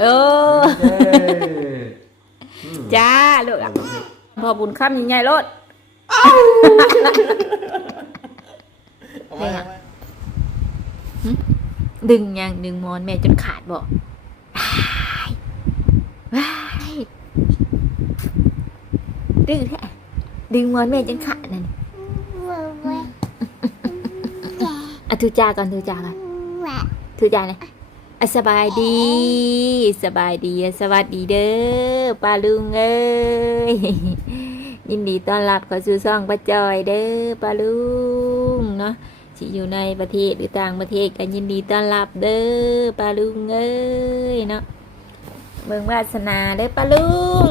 เออเย้อืมจ้าลูกอะพอบุญคำใหญ่ๆรถเอาไว้เอาไว้ดึงยังดึงมอนแม่จนขาดบ่ว้ายว้ายดื้อแท้ดึงมอนแม่จนขาดนั่นอะทูจาก่อนทูจาก่อนทูจาเลย อสบายดี สบายดีสวัสดีเด้อป้าลุงเอ้ยยินดีต้อนรับเข้าสู่ช่องป้าจอยเด้อป้าลุงเนาะที่อยู่ในประเทศหรือต่างประเทศก็ยินดีต้อนรับเด้อปลาลุงเอ้ยเนาะเมืองวาสนาเด้อปลาลุง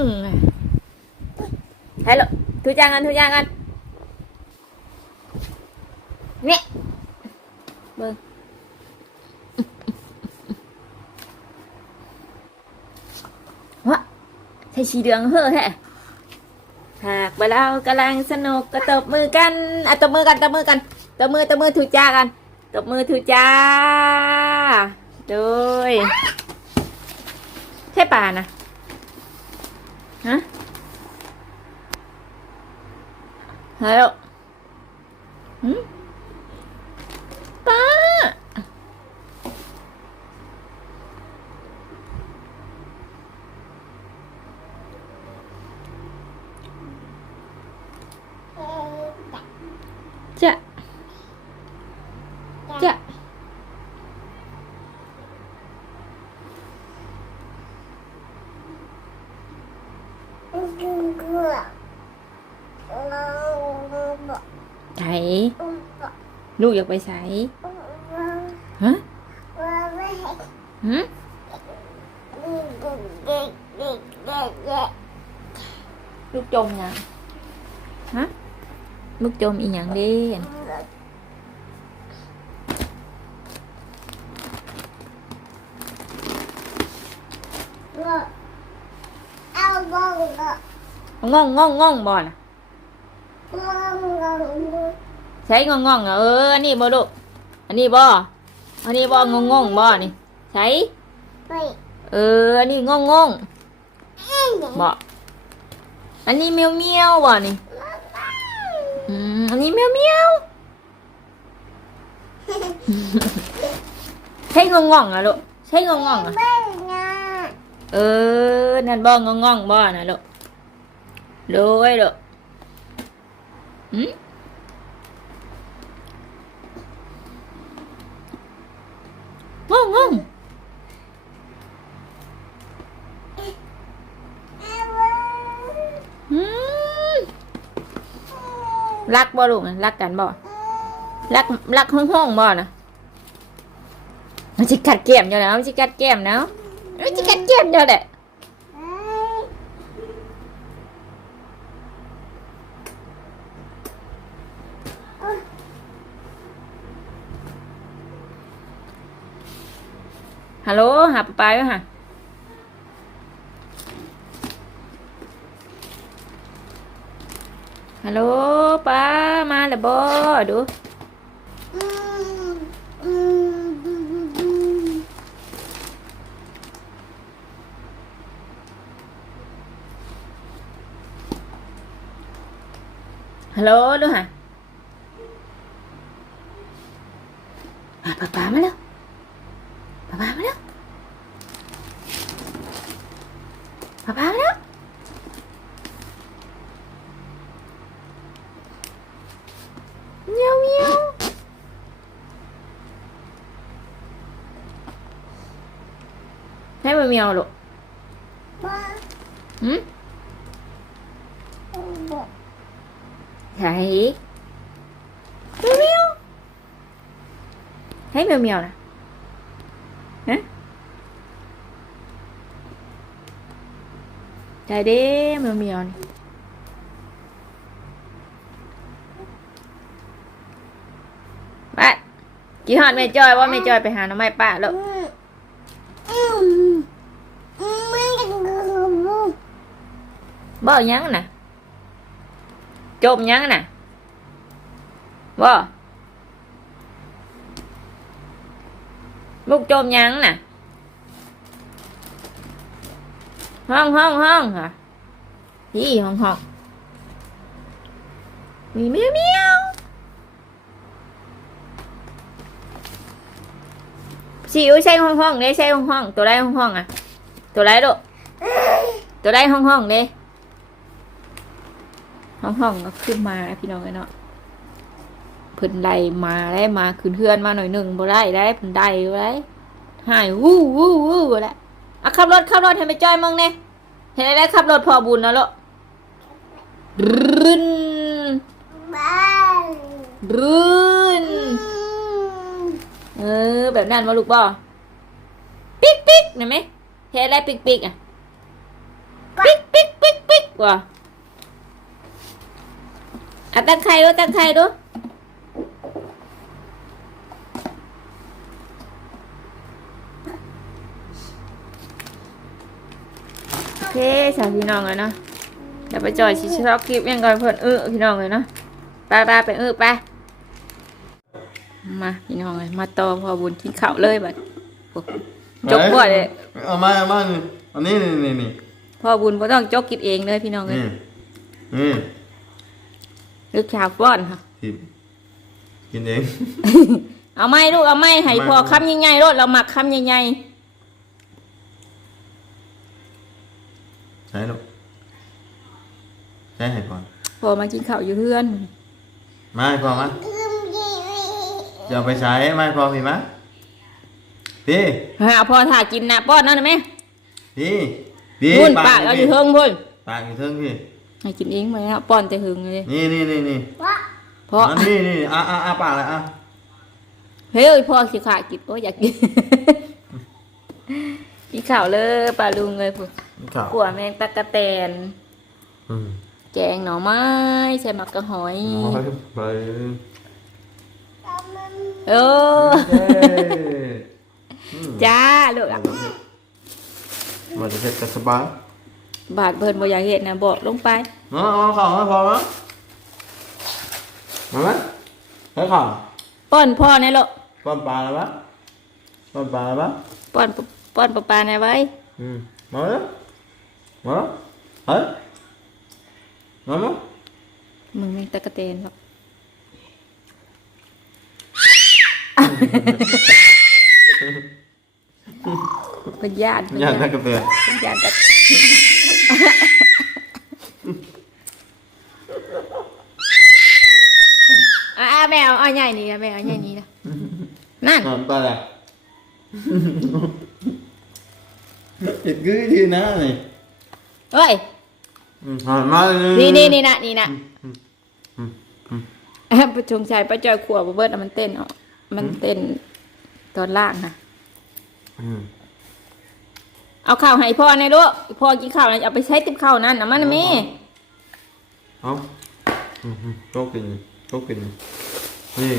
ฮัลโหลทุจางกันทุจางกันเนี่ยเบิ่งวะ ใช่ชีเดืองเฮ้อแท้หากว่าเรากำลังสนุกก็ตบมือกันอะตบมือกันตบมือกันตบมือตบมือถูจ้ากันตบมือถูจ้าโดยใช่ป่านะฮะฮัลโหลหืมป้าจะจะ ไถ ลูกอยากไปใส่ฮะฮะลูกจมยังฮะลูกจมอีหยังเด่นง่องง่องง่องบ่นะใช้ง่ องง่องอะเอออันนี้บ่ลูกอันนี้บ่อันนี้บ่ง่องง่องบ่นี่ใช้เอออันนี้ง่องง่องบ่อันนี้เมียวเมียวบ่นี่อืมอันนี้เมียวเมียวใช้ง่องง่องอะลูกใช้ง่องง่องอะเออนั่นบ่ง่องง่องบ่นะลูก rồi được ừ? ngon รักบ่ลูกรักกันบ่รักรักห้องห้องบ่นะมันจิกัดแก้มเดียวแล้วมันจิกัดแก้มแล้วมันจิกัดแก้มเดียวแหละฮัลโหลหาปลาไปไหมฮะ ฮัลโหลป้ามาแล้วบ่ดูฮัลโหลดูฮะหาปลาปลามาแล้วปลาปลามาแล้วปลาปลามาแล้วเมียวเมียวให้มัน เมียวลูกหืมใช่เมียวเมียวให้เมียวเมียวนะฮะใจเด้เมียวเมียวนี่ป้ากี่หอดแม่จอยว่าแม่จอยไปหาหน้ำไม้ป้าแล้ว บ่ยังน่ะจมยังน่ะบ่ลูกจมยังน่ะห้องห้องห้องค่ะนี่ห้องห้องมีเมียวเมียวสิวใส่ ห้องห้องก็ขึ้นมาพี่น้องเลยเนาะเพิ่นไล่มาได้มาขึ้นเพื่อนมาหน่อยหนึ่งบ่ได้ได้เพิ่นได้ได้หายวู้วู้วู้แล้วอะขับรถขับรถให้ไปจ้อยมึงเนี่ยเห็นได้ขับรถพอบุญนะลูกรึนรึนเออ แบบนั้นมาลูกบ่ปิ๊กปิ๊กเห็นไหมเห็นได้ปิ๊กปิ๊กอะปิ๊กปิ๊กปิ๊กปิ๊กว่ะ อะตั้งใครดูตั้งใครดูโอเคสาวพี่น้องเลยเนาะเดี๋ยวไปจอยชิชอบคลิปยังก่อนเพื่อนเออพี่น้องเลยเนาะไปไปไปเออไปมาพี่น้องเลยมาต่อพอบุญกินข้าวเลยบัดโอ้จกบ่เลยเอามาเอามานี่อันนี้นี่นี่นี่พอบุญบ่ต้องจกกินเองเลยพี่น้องเลยนี่นี่ ลูกชาวป้อนค่ะกินกินเอง เอาไม้ลูกเอาไม้ให้ไม่พอคำใหญ่ๆรถเราหมักคำใหญ่ใช่ลูกใช่ให้ก่อนๆพอมากินข้าวอยู่เพื่อน มาให้พอมาจะเอาไปใช้มาให้พอพี่มาพี่หาพอถ่ากินนะป้อนนั่นนะแม่พี่พี่พุ่นปากเอาอยู่เทิงพุ่นปากอยู่เทิงพี่ ให้กินเองไหมนะป้อนแต่หึงเลยนี่นี่นี่นี่เพราะอันนี่นี่อะอะอะปากเลยอะเฮ้ยพ่อสิขากินโอ้ยอยากกินกินข้าวเลยปลาลุงเลยพุ่นข้าวกัวแมงตะกะแตน อืมแกงหน่อไม้ใส่หมักกระหอย เอาไปไปเออเย้อืมจ้าลูกอะมันจะเสร็จกันสบาย บาดเพิ่นบ่อยากเห็นนะบอกลงไปเนาะเอาข้าวมาพอมั้ยมาไหมให้ข้าวป้อนพ่อในลูกป้อนปลาแล้วปะป้อนปลาแล้วปะป้อนปป้อนปลาปลาในไว้อืมมาเลยมาเลยเฮ้ยมาไหมมึงแมงตะกะแตนหรอกเป็นญาติเป็นอยาญากได้ติกาแฟเป็นญาติกัน อ่าแมวเอาใหญ่นี่นะแมวเอาใหญ่นี่นะนั่น นอนไปเลยติดกื้อทีนะนี่เฮ้ยอืมหันมาเลยนี่นี่นี่นะนี่นะอืมอืมอืมแอบประชุมชายป้าจอยขวบเบิร์ดอะมันเต้นอะมันเต้นตอนล่างค่ะอืม เอาข้าวให้พ่อในลูกพ่อกินข้าวนะเอาไปใช้ติบข้าวนั่นนะมันนะแม่เอาโต๊ะกินโต๊ะกินนี่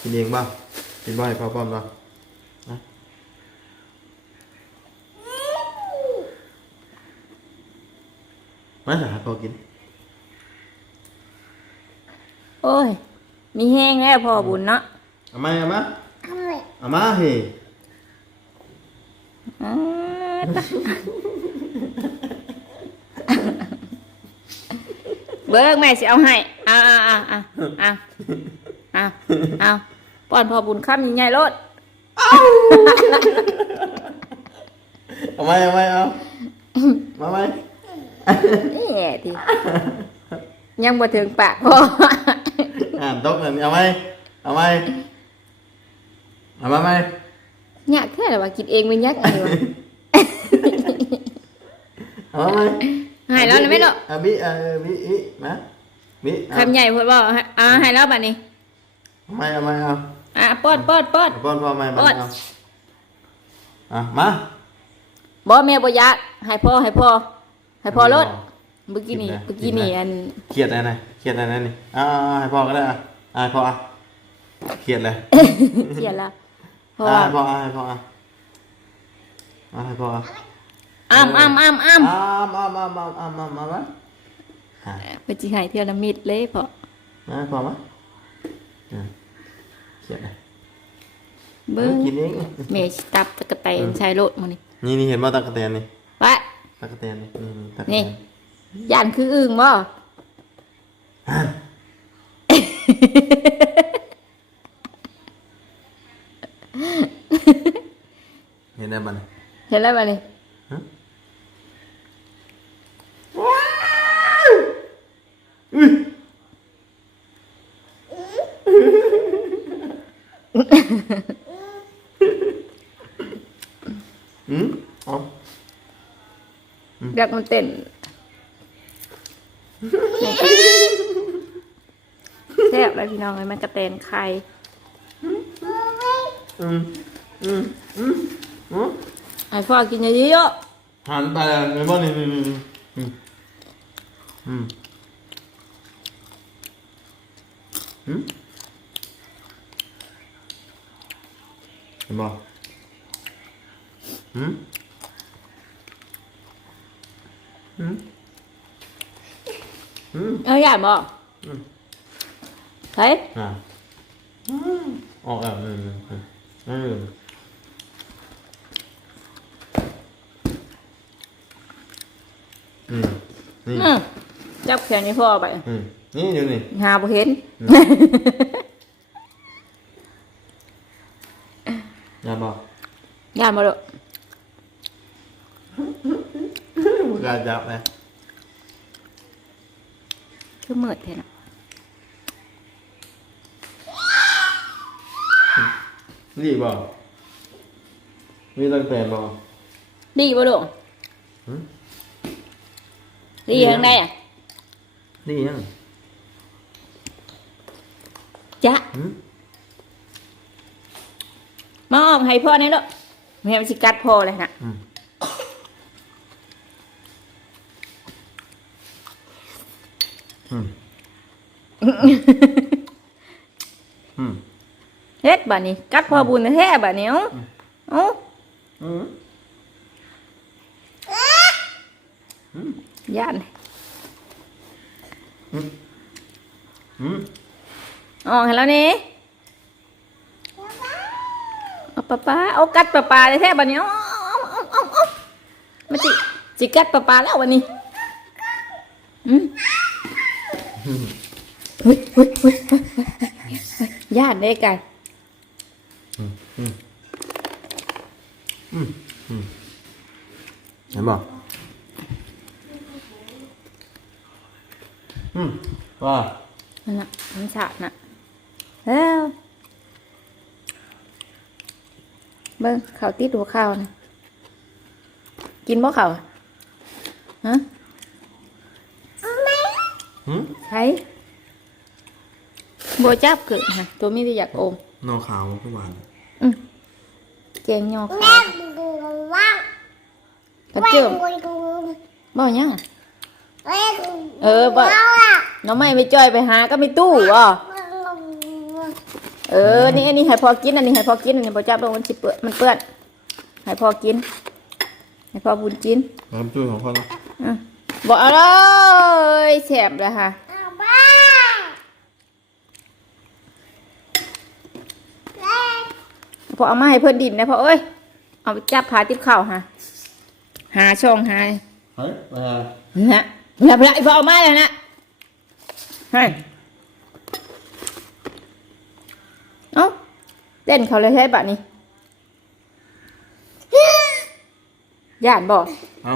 กินเองบ้างกินบ้างให้พ่อป้อมบ้างนะมาหาพ่อกิน โอ้ย มีแห้งแล้วพ่อบุญเนาะเอามาเอามา อามาเฮ้อ่าเบิกแม่สิเอาให้เอาเอาเอาเอาเอาเอาเอาป้อนพ่อบุญข้ามใหญ่ๆรถเอามาเอามาเอามาไหมนี่ทียังบ่ถึงปากพ่ออ่านโต๊ะหน่อยเอาไหมเอาไหม เอามาไหมอยากแค่ว่ากินเองเป็นยักษ์อะไรวะเอามาไหมให้แล้วนะแม่เนาะอะบิอะบิอิมาบิอะคำใหญ่พูดว่าเอาให้แล้วบัดนี้เอาไหมเอาไหมเอาอะป้อนป้อนป้อนป้อนพ่อไหมมาป้อนเอาอะมาบ่แม่บ่อยากให้พ่อให้พ่อให้พ่อรถเมื่อกี้นี่เมื่อกี้นี่อันเครียดอะไรนะเครียดอะไรนี่อ่าให้พ่อก็ได้อะอะให้พ่ออะเครียดเลยเขียนละ เพราะอะว่าให้พ่ออะให้พ่ออะอะให้พ่ออะอ้ำอ้ำอ้ำอ้ำอ้ามอ้ามอ้ามอ้ามอ้ามอ้ามมาไหมอะเพิ่นสิให้เที่ยวละมิดเลยพ่อมาให้พ่อมาอะเครียดเลยเบิ้งกินเองเมชตับตะกะแตนใช้โลดมันนี่นี่นี่เห็นบ่ตะกะแตนนี่วะ ตะกะแตนนี่นี่นี่ตะกะนี่แตนย่านคืออึ่งบ่ เห็นได้บ่เนี่ยเห็นแล้วบ่นี่ฮะอุ้ยอืมเอาเรียกมันเต้นแซ่บเลยพี่น้องเลยมันกระเตนไข่อืมอืมอืมอืม ไอ้ฟอกินเยอะหันไปในบ้านนี่นี่นี่อืมอืมอืมเห็นบ่อืมอืมอืมๆเอาย่านบ่อืมเฮ้ยอะอืมออกแล้วอืมอืมอืม อืมอืมนี่อืมจับแขนให้พ่อไป อืมนี่อยู่นี่ หาบ่เห็นอย่าบอกย่านบ่ลูกมึงกล้าจับไหมคือมืดแท้น่ะรีบบอกมีตั้งแต่บอกดีบ่ลูกหื มดีทางใดอะนี่ยังจ๊ะหืมมาอ้อมให้พ่อนี่ลูกแม่มันสิกัดพ่อเลยน่ะอืมอืมอืมเฮ็ดบัดนี้ กัดพ่อบุญแท้ๆบัดนี้เอ้าเอ้าอืม ย่านอืมอืมออกให้แล้วนี่เอาปลาปลาเอากัดปลาปลาแท้ๆบัดนี้เอ้าเอาเอาเอาเอาเอามันสิสิกัดปลาปลาแล้ววันนี้อืมเฮ้ยเฮ้ยเฮ้ยเฮ้ยเฮ้ยเฮ้ยย่านได้ไก่อืมอืมอืมอืมเห็นบอก อืมว่านั่นน่ะมันฉาดน่ะแล้วเบิ้งข้าวติดหัวข้าวนะกินบ่ข้าวอะฮะหืมใครบัวจับเกิดนะตัวมีแต่อยากโอมนอขาวทุกวันเจงยอขาวกระเจิมบ่ยังอะเออบ่ น้องไม่ไปจ้อยไปหาก็ไม่ตู้บ่เออ นี่อันนี้ให้พอกิน อันนี้ให้พอกิน อันนี้บ่จับลงมันสิเปื้อนมันเปื้อนให้พอกิน ให้พอบุญกินน้ำจุ้ยของพ่อเนาะอะบอกเอาเลยแสบเลยค่ะพอเอามาให้เพื่อนดินนะพอเอ้ย เอาไปจับขาติบเข่าฮะหาช่องหาเฮ้ยมานะอย่าไปพอเอามาเลยนะ ให้เอ้าเต้นเขาเลยใช่ปะนี่ย่านบอกเอา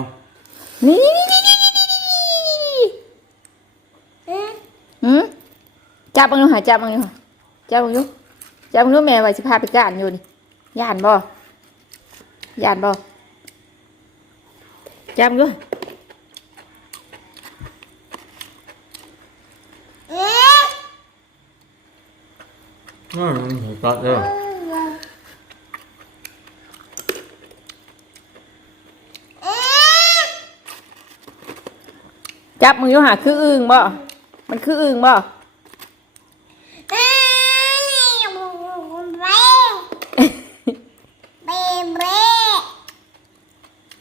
นี่นี่นี่นี่นี่นี่นี่หืมจับมังดูหาจับมังดูหาจับมังดูจับมังดูแม่ไว้สิพาไปก้านอยู่นี่ย่านบ่ย่านบ่จับมังดู อืมเห็นก็เด้อจับมืออยู่หาคืออึ่งบ่ มันคืออึ่งบ่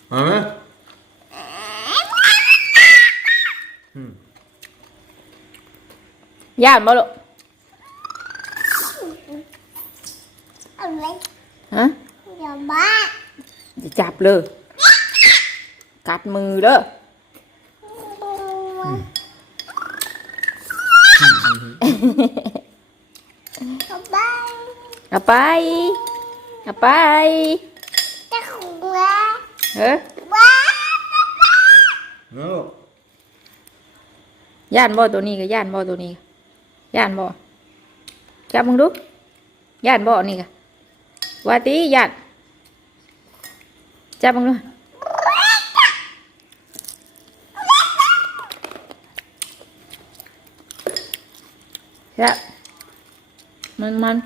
เอาไหมอืมย่านบ่ลูก ฮะ อย่าบ้า อย่าจับ เลยกัดมือเด้ออย่าบ้าเอาไปเอาไปจะขัวเฮ้ยบ้าลูกย่านบ่ตัวนี้กับย่านบ่ตัวนี้ย่านบ่จับมึงดูย่านบ่นี่กะว่าตีย่าน จับมึงดูจับ มันมัน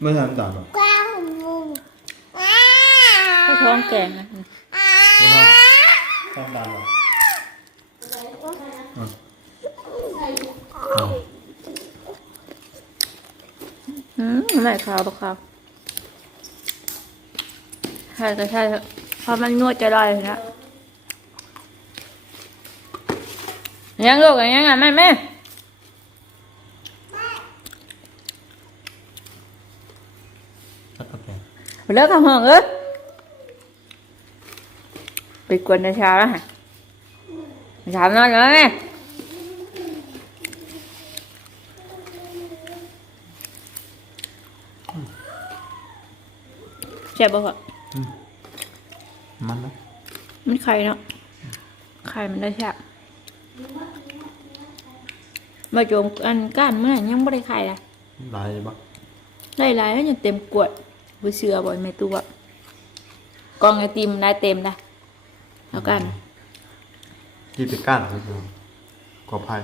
ไม่ทำตามหรอกกว้างบูอ้าข้าวท้องแกงนะไม่ทำทำตามหรอก อืมไม่ขาวหรอกครับใช่ก็ใช่เพราะมันนวดจะได้เลยนะยังลูกยังอะแม่แม่ตักกะแตนไปเลิกทำห้องเอ้ยไปกวนในเช้าแล้วฮะเช้านอนเลยแม่ เจ็บบ่เหรอมันนะมันไข่เนาะไข่มันได้แซ่บมาโจมอันก้านเมื่อไหร่ยังไม่ได้ไข่เลยลายบ้างได้หลายแล้วยังเต็มกวดบุเสือบ่อยไม่ตัวกองไอติมได้เต็มได้แล้วกันที่ไปก้านก็คือกอไผ่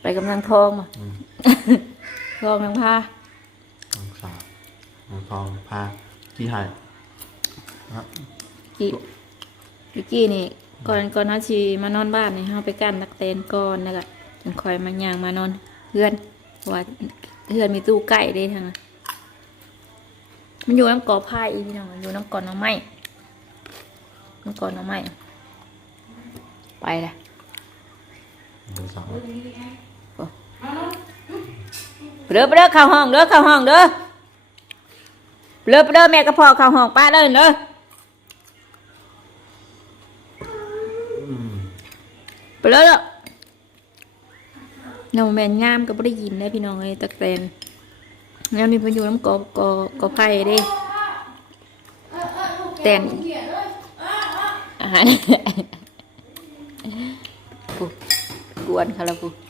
ไปกำลังทองมาอืม ทองนางพาทองสาวทองทองผ้าที่ไห้ครับกี่เมื่อกี้นี่ ก่อนก่อนเฮาสิมานอนบ้านนี่เฮาไปกั้นนักเตนก่อนแล้วก็จังคอยมาย่างมานอนเฮือนเพราะว่าเฮือนมีตู้ไก่เด้ทางนั้นมันอยู่น้ำกอไผ่พี่น้องอยู่น้ำกอนน้ำไม้น้ำกอนน้ำไม้ไปเลย เบอร์สอเด้อเด้อเข้าห้องเด้อเข้าห้องเด้อเด้อเด้อแม่กับพ่อเข้าห้องป้าเด้อเด้ออืมไปเลยเด้อน้องแมนงามก็บ่ได้ยินนะพี่น้องเอ้ยตะแกรงงามมีพิ่นอยู่น้ำกอกอกอไผ่ด้แต่นอาหารกวนเขาแล้วปุ๊ปุ๊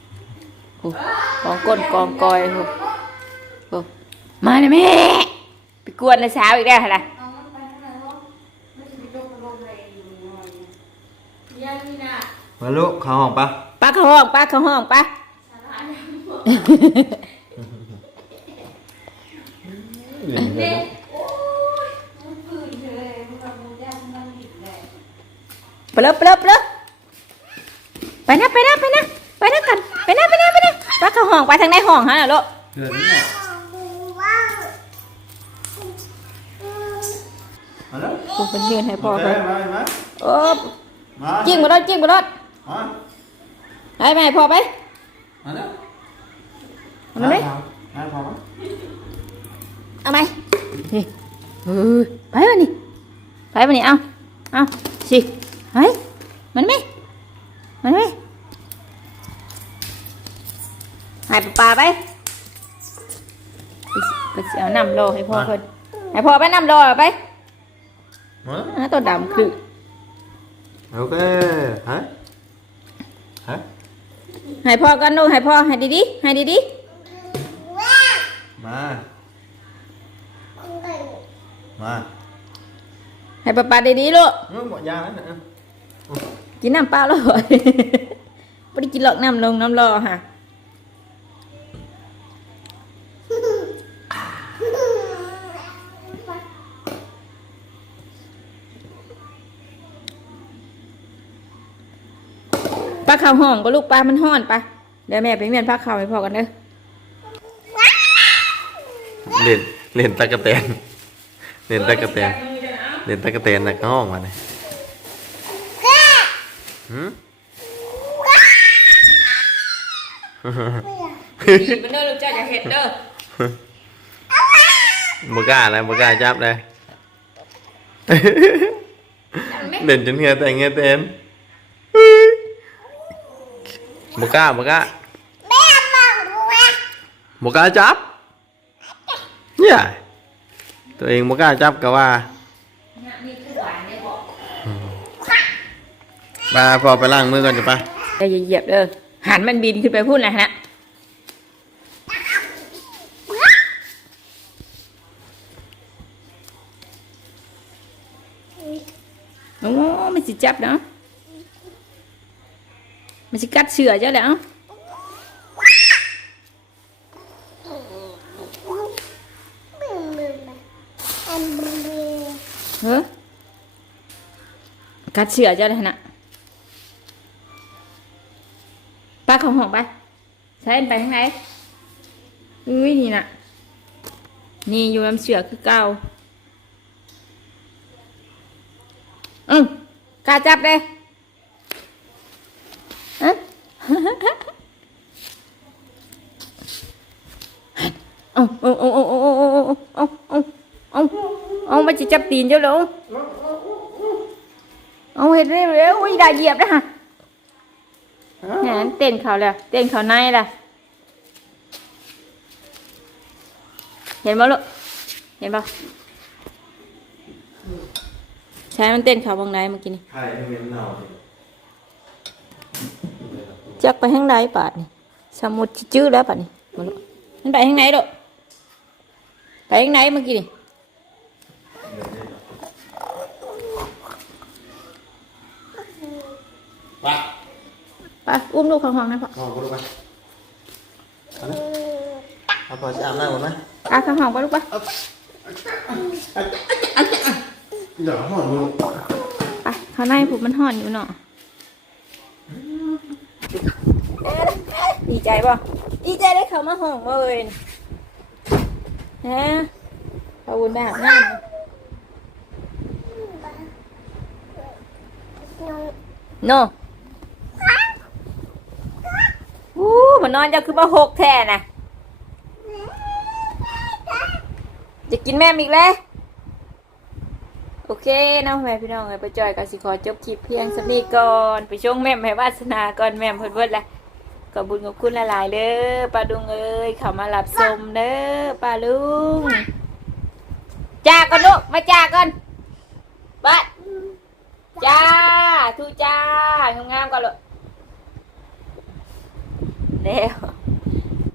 กองก้นกองกอยปุ๊ปุ๊มาเลยแม่ไปกวนในเช้าอีกแล้วเหรอมาลูกเข้าห้องปะป้าเข้าห้องป้าเข้าห้องป้าเดี๋ยวเดี๋ยวไปเลยไปเลยไปเลยไปนะไปนะไปนะไปนะกันไปนะไปนะ ไปนะป้าเขาห้องไปทางในห้องฮะน่ะลูกเดี๋ยวนี่แหละบูบ้ามาแล้วกูเป็นยืนให้พ่อเคเขามามาโอ้มาจิ้งบรถจิ้งบรถมาไปไปพ่อไปมาแล้วเอามาไหมมาพอไหมเอาไหมนี่เออไปมานี่ไปมานี่เอาเอาสิไปมันไหมมันไหม หายปลาไปไปสิเอาน้ำรอให้พ่อเพิ่นให้พ่อไปน้ำรอไปมาอ่าตัวดำคือโอเคฮะฮะให้พ่อกันลูกให้พ่อให้ดีๆให้ดีว้ามา มาๆให้ป้าป้าดีๆลูกเมื่อหมดยาแล้วนะกินน้ำเปล่าแล้วเหรอไม่ได้กินหรอกน้ำลงน้ำรอค่ะ ข้าวห้องก็ลูกปลามันห้อนไปเดี๋ยวแม่ไปเมียนพักข้าวให้พ่อกันเด้อเล่นเล่นตะกะแตนเล่นตะกะแตนเล่นตะกะแตนในห้องมาเนี่ยหืมมันเด้อลูกจ้าอย่าเห็ดเด้อบ่กล้าเลยบ่กล้าจับเลยเด่นจนเงือแต่งเงือเต็มเฮ้ย บกล้าบกล้าแม่บอกว่าบ่กล้าจับ เนี่ย ตัวเองบกล้าจับก็ว่าไปพอไปล้างมือก่อนจะปะอย่าเหยียบเด้อหันมันบินขึ้นไปพูดนะฮะโอ้ไมันสิจับเนาะ มันสิกัดเสือเจ้าแล้วบึ้มบึ้มอันบึ้มบึ้มเฮ้อกัดเสือเจ้าแล้วนะป้าเข้าห้องไปใช้ไปทางไหนอุ้ยนี่น่ะนี่อยู่น้ำเสือคือเก่าอืมกล้าจับเลยอะ เอาเอาเอาเอาเอาเอาเอาเอาเอาเอามาจะจับตีนเจ้าเหรอเอาเห็นเร็วเร็วอุ้ยได้เหยียบนะฮะแหนเต้นเขาเลยเต้นเขาในล่ะ เห็นบ่ลูกเห็นบ่ใช้มันเต้นเขาบางไหนเมื่อกี้นี่ไข่ให้มันเน่าจักไปทางใดปาดนี่สมุดจื้อแล้วปาดนี่มาลูกมันไปทางไหนลูก ไปทางไหนเมื่อกี้นี่ไปไปอุ้มลูกเข้าห้องนะพ่อเอาไปดูไปเอาละเอาพอจะอาบน้ำหมดไหมไปเข้าห้องไปลูกไปเดี๋ยวหอดมือไปข้างในผมมันห่อนอยู่เนาะดีใจป่ะดีใจได้เขามาห้องมาเลย นะเอาวุนไปหาหน้าน้องโนอู้มันนอนจะคือมาหกแท่น่ะ จะกินแม่มอีกแล้วโอเคน้องแม่พี่น้องเอ้ยไปจอยกับสิขอจบคลิปเพียงสักนี้ก่อน ไปชงแม่มให้วาสนาก่อนแม่มเพิ่นเพิ่นละ ขอบุญขอบคุณหลายๆเด้อป้าลุงเอ้ยเขามารับชมเด้อป้าลุงจ้าก่อนลูกมาจ้าก่อนบัดจ้าทูจ้างามๆก่อนลูกเร็ว